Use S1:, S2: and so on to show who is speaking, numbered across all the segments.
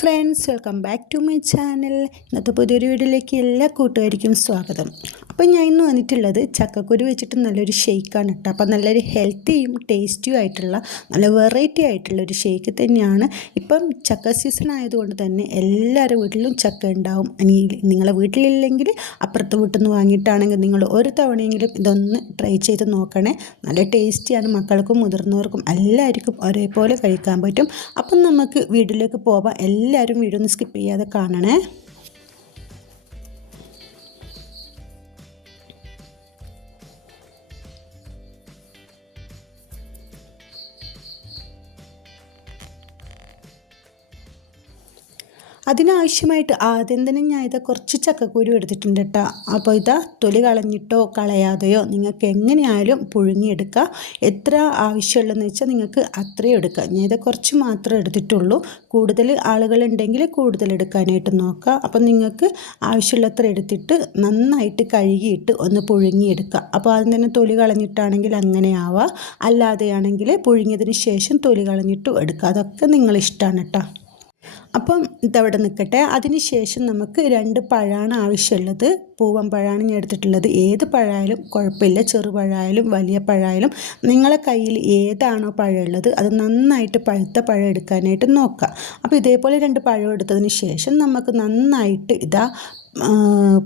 S1: Friends welcome back to my channel. ഇന്നത്തെ പുതിയൊരു വീഡിയോയിലേക്ക് എല്ലാ കൂട്ടുകാർക്കും സ്വാഗതം. അപ്പോൾ ഞാൻ ഇന്ന് വന്നിട്ടുള്ളത് ചക്കക്കുരു വെച്ചിട്ട് നല്ലൊരു ഷെയ്ക്കാണ് കേട്ടോ. അപ്പോൾ നല്ലൊരു ഹെൽത്തിയും ടേസ്റ്റിയും ആയിട്ടുള്ള നല്ല വെറൈറ്റി ആയിട്ടുള്ള ഒരു ഷേക്ക് തന്നെയാണ്. ഇപ്പം ചക്ക സീസൺ ആയതുകൊണ്ട് തന്നെ എല്ലാവരുടെ വീട്ടിലും ചക്ക ഉണ്ടാവും. ഇനി നിങ്ങളെ വീട്ടിലില്ലെങ്കിൽ അപ്പുറത്തെ വീട്ടിൽ നിന്ന് വാങ്ങിയിട്ടാണെങ്കിൽ നിങ്ങൾ ഒരു തവണയെങ്കിലും ഇതൊന്ന് ട്രൈ ചെയ്ത് നോക്കണേ. നല്ല ടേസ്റ്റിയാണ്. മക്കൾക്കും മുതിർന്നവർക്കും എല്ലാവർക്കും ഒരേപോലെ കഴിക്കാൻ പറ്റും. അപ്പം നമുക്ക് വീട്ടിലേക്ക് പോവാം. എല്ലാവരും വീഡിയോ ഒന്ന് സ്കിപ്പ് ചെയ്യാതെ കാണണേ. അതിനാവശ്യമായിട്ട് ആദ്യം തന്നെ ഞാൻ ഇതാ കുറച്ച് ചക്കക്കുരു എടുത്തിട്ടുണ്ട് കേട്ടോ. അപ്പോൾ ഇതാ തൊലി കളഞ്ഞിട്ടോ കളയാതെയോ നിങ്ങൾക്ക് എങ്ങനെയായാലും പുഴുങ്ങിയെടുക്കുക എത്ര ആവശ്യമുള്ളതെന്ന് വെച്ചാൽ നിങ്ങൾക്ക് അത്രയും എടുക്കുക ഞാൻ ഇത് കുറച്ച് മാത്രമേ എടുത്തിട്ടുള്ളൂ. കൂടുതൽ ആളുകളുണ്ടെങ്കിൽ കൂടുതൽ എടുക്കാനായിട്ട് നോക്കുക അപ്പം നിങ്ങൾക്ക് ആവശ്യമുള്ളത്ര എടുത്തിട്ട് നന്നായിട്ട് കഴുകിയിട്ട് ഒന്ന് പുഴുങ്ങിയെടുക്കുക അപ്പോൾ ആദ്യം തന്നെ തൊലി കളഞ്ഞിട്ടാണെങ്കിൽ അങ്ങനെ ആവാം. അല്ലാതെയാണെങ്കിൽ പുഴുങ്ങിയതിന് ശേഷം തൊലി കളഞ്ഞിട്ടും എടുക്കുക അതൊക്കെ നിങ്ങളിഷ്ടമാണ് കേട്ടോ. അപ്പം ഇതവിടെ നിൽക്കട്ടെ. അതിനുശേഷം നമുക്ക് രണ്ട് പഴമാണ് ആവശ്യമുള്ളത്. പൂവൻ പഴമാണ് ഞാൻ എടുത്തിട്ടുള്ളത്. ഏത് പഴമായാലും കുഴപ്പമില്ല. ചെറുപഴമായാലും വലിയ പഴമായാലും നിങ്ങളെ കയ്യിൽ ഏതാണോ പഴമുള്ളത് അത് നന്നായിട്ട് പഴുത്ത പഴം എടുക്കാനായിട്ട് നോക്കുക. അപ്പോൾ ഇതേപോലെ രണ്ട് പഴം എടുത്തതിന് ശേഷം നമുക്ക് നന്നായിട്ട് ഇതാ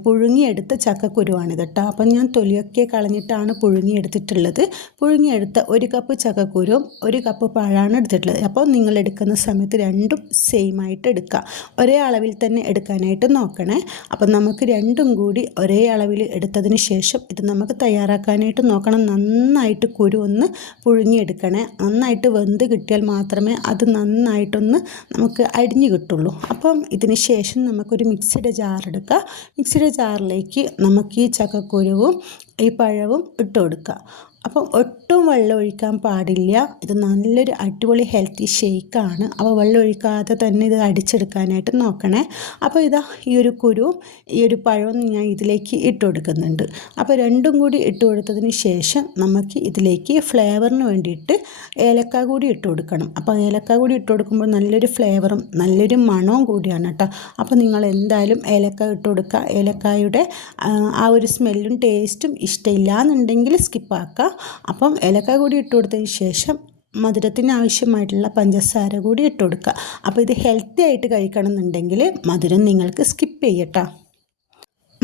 S1: പുഴുങ്ങിയെടുത്ത ചക്കക്കുരുവാണിത് കേട്ടോ അപ്പം ഞാൻ തൊലിയൊക്കെ കളഞ്ഞിട്ടാണ് പുഴുങ്ങിയെടുത്തിട്ടുള്ളത്. പുഴുങ്ങിയെടുത്ത ഒരു കപ്പ് ചക്കക്കുരുവും ഒരു കപ്പ് പഴമാണ് എടുത്തിട്ടുള്ളത്. അപ്പോൾ നിങ്ങൾ എടുക്കുന്ന സമയത്ത് രണ്ടും സെയിം ആയിട്ട് എടുക്കുക ഒരേ അളവിൽ തന്നെ എടുക്കാനായിട്ട് നോക്കണേ. അപ്പം നമുക്ക് രണ്ടും കൂടി ഒരേ അളവിൽ എടുത്തതിന് ശേഷം ഇത് നമുക്ക് തയ്യാറാക്കാനായിട്ട് നോക്കണം. നന്നായിട്ട് കുരു ഒന്ന് പുഴുങ്ങിയെടുക്കണേ. നന്നായിട്ട് വെന്ത് കിട്ടിയാൽ മാത്രമേ അത് നന്നായിട്ടൊന്ന് നമുക്ക് അരിഞ്ഞു കിട്ടുള്ളൂ. അപ്പം ഇതിന് ശേഷം നമുക്കൊരു മിക്സിയുടെ ജാർ മിക്സിയുടെ ജാറിലേക്ക് നമുക്ക് ഈ ചക്കക്കുരുവും ഈ പഴവും ഇട്ട് കൊടുക്കുക അപ്പം ഒട്ടും വെള്ളം ഒഴിക്കാൻ പാടില്ല. ഇത് നല്ലൊരു അടിപൊളി ഹെൽത്തി ഷേക്കാണ് അപ്പോൾ വെള്ളം ഒഴിക്കാതെ തന്നെ ഇത് അടിച്ചെടുക്കാനായിട്ട് നോക്കണേ. അപ്പോൾ ഇതാ ഈ ഒരു കുരു ഈ ഒരു പഴവും ഞാൻ ഇതിലേക്ക് ഇട്ട് കൊടുക്കുന്നുണ്ട്. അപ്പോൾ രണ്ടും കൂടി ഇട്ട് കൊടുത്തതിന് ശേഷം നമുക്ക് ഇതിലേക്ക് ഫ്ലേവറിന് വേണ്ടിയിട്ട് ഏലക്ക കൂടി ഇട്ട് കൊടുക്കണം. അപ്പോൾ ഏലക്ക കൂടി ഇട്ട് കൊടുക്കുമ്പോൾ നല്ലൊരു ഫ്ലേവറും നല്ലൊരു മണവും കൂടിയാണ് കേട്ടോ. അപ്പോൾ നിങ്ങൾ എന്തായാലും ഏലക്ക ഇട്ട് കൊടുക്കുക. ഏലക്കായുടെ ആ ഒരു സ്മെല്ലും ടേസ്റ്റും ഇഷ്ടമില്ല എന്നുണ്ടെങ്കിൽ സ്കിപ്പാക്കുക അപ്പം ഏലക്ക കൂടി ഇട്ട് കൊടുത്തതിന് ശേഷം മധുരത്തിന് ആവശ്യമായിട്ടുള്ള പഞ്ചസാര കൂടി ഇട്ട് കൊടുക്കുക. അപ്പോൾ ഇത് ഹെൽത്തി ആയിട്ട് കഴിക്കണം എന്നുണ്ടെങ്കിൽ മധുരം നിങ്ങൾക്ക് സ്കിപ്പ് ചെയ്യട്ടോ.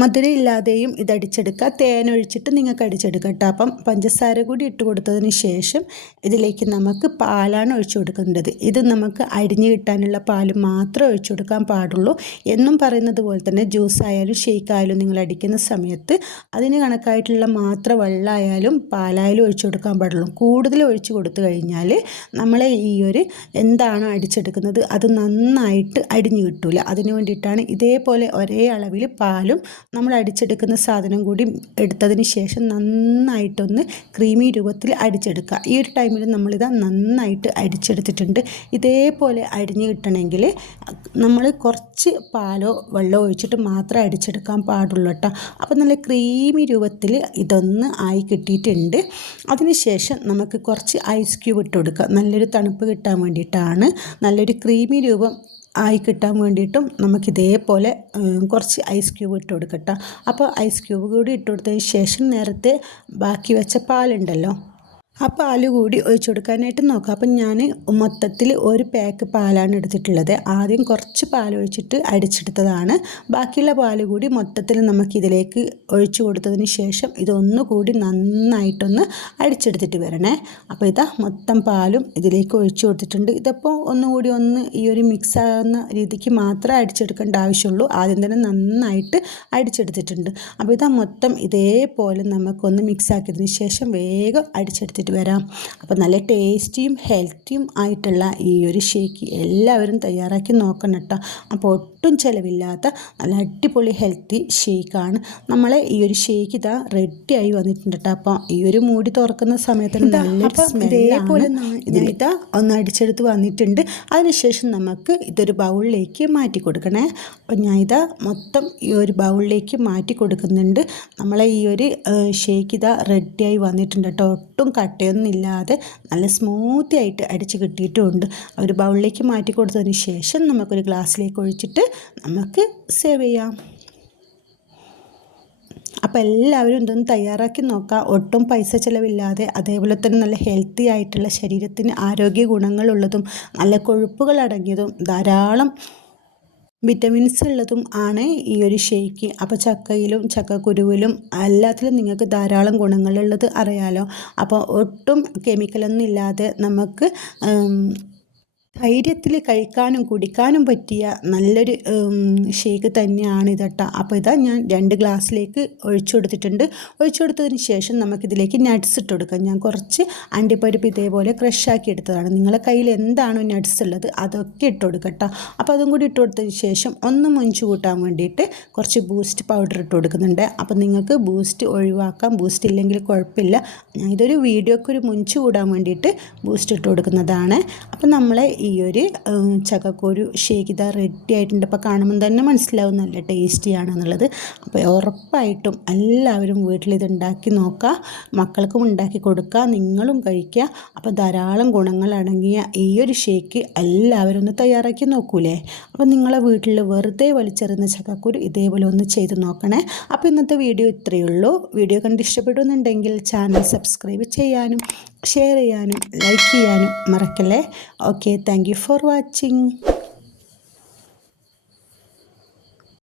S1: മധുരം ഇല്ലാതെയും ഇത് അടിച്ചെടുക്കുക തേൻ ഒഴിച്ചിട്ട് നിങ്ങൾക്ക് അടിച്ചെടുക്കാം കേട്ടോ അപ്പം പഞ്ചസാര കൂടി ഇട്ട് കൊടുത്തതിന് ശേഷം ഇതിലേക്ക് നമുക്ക് പാലാണ് ഒഴിച്ചു കൊടുക്കേണ്ടത്. ഇത് നമുക്ക് അരിഞ്ഞു കിട്ടാനുള്ള പാൽ മാത്രമേ ഒഴിച്ചു കൊടുക്കാൻ പാടുള്ളൂ. എന്നും പറയുന്നത് പോലെ തന്നെ ജ്യൂസ് ആയാലും ഷേക്ക് ആയാലും നിങ്ങൾ അടിക്കുന്ന സമയത്ത് അതിന് കണക്കായിട്ടുള്ള മാത്രം വെള്ളമായാലും പാലായാലും ഒഴിച്ചു കൊടുക്കാൻ പാടുള്ളൂ. കൂടുതൽ ഒഴിച്ചു കൊടുത്തു കഴിഞ്ഞാൽ നമ്മൾ ഈ ഒരു എന്താണ് അടിച്ചെടുക്കുന്നത്? അത് നന്നായിട്ട് അടിഞ്ഞു കിട്ടില്ല അതിന് വേണ്ടിയിട്ടാണ് ഇതേപോലെ ഒരേ അളവിൽ പാലും നമ്മൾ അടിച്ചെടുക്കുന്ന സാധനം കൂടി എടുത്തതിന് ശേഷം നന്നായിട്ടൊന്ന് ക്രീമി രൂപത്തിൽ അടിച്ചെടുക്കുക. ഈ ഒരു ടൈമിൽ നമ്മളിത് നന്നായിട്ട് അടിച്ചെടുത്തിട്ടുണ്ട്. ഇതേപോലെ അടിഞ്ഞ് കിട്ടണമെങ്കിൽ നമ്മൾ കുറച്ച് പാലോ വെള്ളമോ ഒഴിച്ചിട്ട് മാത്രം അടിച്ചെടുക്കാൻ പാടുള്ളൂ കേട്ടോ. അപ്പോൾ നല്ല ക്രീമി രൂപത്തിൽ ഇതൊന്ന് ആയി കിട്ടിയിട്ടുണ്ട്. അതിനുശേഷം നമുക്ക് കുറച്ച് ഐസ് ക്യൂബ് ഇട്ട് കൊടുക്കുക. നല്ലൊരു തണുപ്പ് കിട്ടാൻ വേണ്ടിയിട്ടാണ്. നല്ലൊരു ക്രീമി രൂപം ആയി കിട്ടാൻ വേണ്ടിയിട്ടും നമുക്ക് ഇതേപോലെ കുറച്ച് ഐസ് ക്യൂബ് ഇട്ട് കൊടുക്കട്ടോ അപ്പോൾ ഐസ് ക്യൂബ് കൂടി ഇട്ട് കൊടുത്തതിന് ശേഷം നേരത്തെ ബാക്കി വെച്ച പാലുണ്ടല്ലോ ആ പാൽ കൂടി ഒഴിച്ചു കൊടുക്കാനായിട്ട് നോക്കാം. അപ്പം ഞാൻ മൊത്തത്തിൽ ഒരു പാക്ക് പാലാണ് എടുത്തിട്ടുള്ളത്. ആദ്യം കുറച്ച് പാൽ ഒഴിച്ചിട്ട് അടിച്ചെടുത്തതാണ്. ബാക്കിയുള്ള പാൽ കൂടി മൊത്തത്തിൽ നമുക്കിതിലേക്ക് ഒഴിച്ചു കൊടുത്തതിന് ശേഷം ഇതൊന്നുകൂടി നന്നായിട്ടൊന്ന് അടിച്ചെടുത്തിട്ട് വരണേ. അപ്പോൾ ഇതാ മൊത്തം പാലും ഇതിലേക്ക് ഒഴിച്ചു കൊടുത്തിട്ടുണ്ട്. ഇതപ്പോൾ ഒന്നുകൂടി ഒന്ന് ഈ ഒരു മിക്സ് ആകുന്ന രീതിക്ക് മാത്രമേ അടിച്ചെടുക്കേണ്ട ആവശ്യമുള്ളൂ. ആദ്യം തന്നെ നന്നായിട്ട് അടിച്ചെടുത്തിട്ടുണ്ട്. അപ്പോൾ ഇതാ മൊത്തം ഇതേപോലെ നമുക്കൊന്ന് മിക്സ് ആക്കിയതിന് ശേഷം വേഗം അടിച്ചെടുത്തിട്ട് എടുത്തിട്ട് വരാം. അപ്പോൾ നല്ല ടേസ്റ്റിയും ഹെൽത്തിയും ആയിട്ടുള്ള ഈ ഒരു ഷേക്ക് എല്ലാവരും തയ്യാറാക്കി നോക്കണം കേട്ടോ. അപ്പോൾ ഒട്ടും ചിലവില്ലാത്ത നല്ല അടിപൊളി ഹെൽത്തി ഷേക്കാണ് നമ്മളെ ഈ ഒരു ഷേക്ക് ഇതാ റെഡി ആയി വന്നിട്ടുണ്ട് കേട്ടോ അപ്പോൾ ഈ ഒരു മൂടി തുറക്കുന്ന സമയത്ത് നല്ല ഇതേപോലെ ഇതാ ഒന്ന് അടിച്ചെടുത്ത് വന്നിട്ടുണ്ട്. അതിനുശേഷം നമുക്ക് ഇതൊരു ബൗളിലേക്ക് മാറ്റി കൊടുക്കണേ. അപ്പം ഞാൻ ഇതാ മൊത്തം ഈ ഒരു ബൗളിലേക്ക് മാറ്റി കൊടുക്കുന്നുണ്ട്. നമ്മളെ ഈ ഒരു ഷേക്ക് ഇതാ റെഡിയായി വന്നിട്ടുണ്ട് കേട്ടോ ഒട്ടും കട്ടയൊന്നും ഇല്ലാതെ നല്ല സ്മൂത്തി ആയിട്ട് അടിച്ച് കിട്ടിയിട്ടുമുണ്ട് ഒരു ബൗളിലേക്ക് മാറ്റി കൊടുത്തതിന് ശേഷം നമുക്കൊരു ഗ്ലാസ്സിലേക്ക് ഒഴിച്ചിട്ട് നമുക്ക് സേവ് ചെയ്യാം. അപ്പോൾ എല്ലാവരും ഇതൊന്ന് തയ്യാറാക്കി നോക്കാം. ഒട്ടും പൈസ ചിലവില്ലാതെ അതേപോലെ തന്നെ നല്ല ഹെൽത്തി ആയിട്ടുള്ള ശരീരത്തിന് ആരോഗ്യ ഗുണങ്ങളുള്ളതും നല്ല കൊഴുപ്പുകൾ അടങ്ങിയതും ധാരാളം വിറ്റമിൻസ് ഉള്ളതും ആണ് ഈ ഒരു ഷേക്ക് അപ്പോൾ ചക്കയിലും ചക്കക്കുരുവിലും എല്ലാത്തിലും നിങ്ങൾക്ക് ധാരാളം ഗുണങ്ങളുള്ളത് അറിയാലോ. അപ്പോൾ ഒട്ടും കെമിക്കലൊന്നും ഇല്ലാതെ നമുക്ക് ധൈര്യത്തിൽ കഴിക്കാനും കുടിക്കാനും പറ്റിയ നല്ലൊരു ഷേക്ക് തന്നെയാണ് ഇതട്ട അപ്പോൾ ഇതാ ഞാൻ രണ്ട് ഗ്ലാസ്സിലേക്ക് ഒഴിച്ചു കൊടുത്തിട്ടുണ്ട്. ഒഴിച്ചു കൊടുത്തതിന് ശേഷം നമുക്കിതിലേക്ക് നട്ട്സ് ഇട്ട് കൊടുക്കാം. ഞാൻ കുറച്ച് അണ്ടിപ്പരിപ്പ് ഇതേപോലെ ക്രഷാക്കി എടുത്തതാണ്. നിങ്ങളുടെ കയ്യിൽ എന്താണോ നട്ട്സ് ഉള്ളത് അതൊക്കെ ഇട്ട് കൊടുക്കട്ടോ. അപ്പോൾ അതും കൂടി ഇട്ട് കൊടുത്തതിന് ശേഷം ഒന്ന് മുഞ്ചു കൂട്ടാൻ വേണ്ടിയിട്ട് കുറച്ച് ബൂസ്റ്റ് പൗഡർ ഇട്ട് കൊടുക്കുന്നുണ്ട്. അപ്പോൾ നിങ്ങൾക്ക് ബൂസ്റ്റ് ഒഴിവാക്കാം. ബൂസ്റ്റ് ഇല്ലെങ്കിൽ കുഴപ്പമില്ല. ഞാൻ ഇതൊരു വീഡിയോക്ക് ഒരു മുഞ്ചു കൂടാൻ വേണ്ടിയിട്ട് ബൂസ്റ്റ് ഇട്ട് കൊടുക്കുന്നതാണ്. അപ്പോൾ നമ്മളെ ഈ ഒരു ചക്കക്കുരു ഷേക്ക് ഇതാ റെഡി ആയിട്ടുണ്ട്. അപ്പോൾ കാണുമ്പോൾ തന്നെ മനസ്സിലാവും നല്ല ടേസ്റ്റിയാണെന്നുള്ളത് അപ്പോൾ ഉറപ്പായിട്ടും എല്ലാവരും വീട്ടിലിത് ഉണ്ടാക്കി നോക്കുക മക്കൾക്കും ഉണ്ടാക്കി കൊടുക്കുക നിങ്ങളും കഴിക്കുക അപ്പോൾ ധാരാളം ഗുണങ്ങൾ അടങ്ങിയ ഈ ഒരു ഷേക്ക് എല്ലാവരും ഒന്ന് തയ്യാറാക്കി നോക്കൂലേ? അപ്പോൾ നിങ്ങളെ വീട്ടിൽ വെറുതെ വലിച്ചെറിയുന്ന ചക്കക്കുരു ഇതേപോലെ ഒന്ന് ചെയ്ത് നോക്കണേ. അപ്പോൾ ഇന്നത്തെ വീഡിയോ ഇത്രയേ ഉള്ളൂ. വീഡിയോ കണ്ട് ഇഷ്ടപ്പെടുന്നുണ്ടെങ്കിൽ ചാനൽ സബ്സ്ക്രൈബ് ചെയ്യാനും ഷെയർ ചെയ്യാനും ലൈക്ക് ചെയ്യാനും മറക്കല്ലേ? Okay thank for watching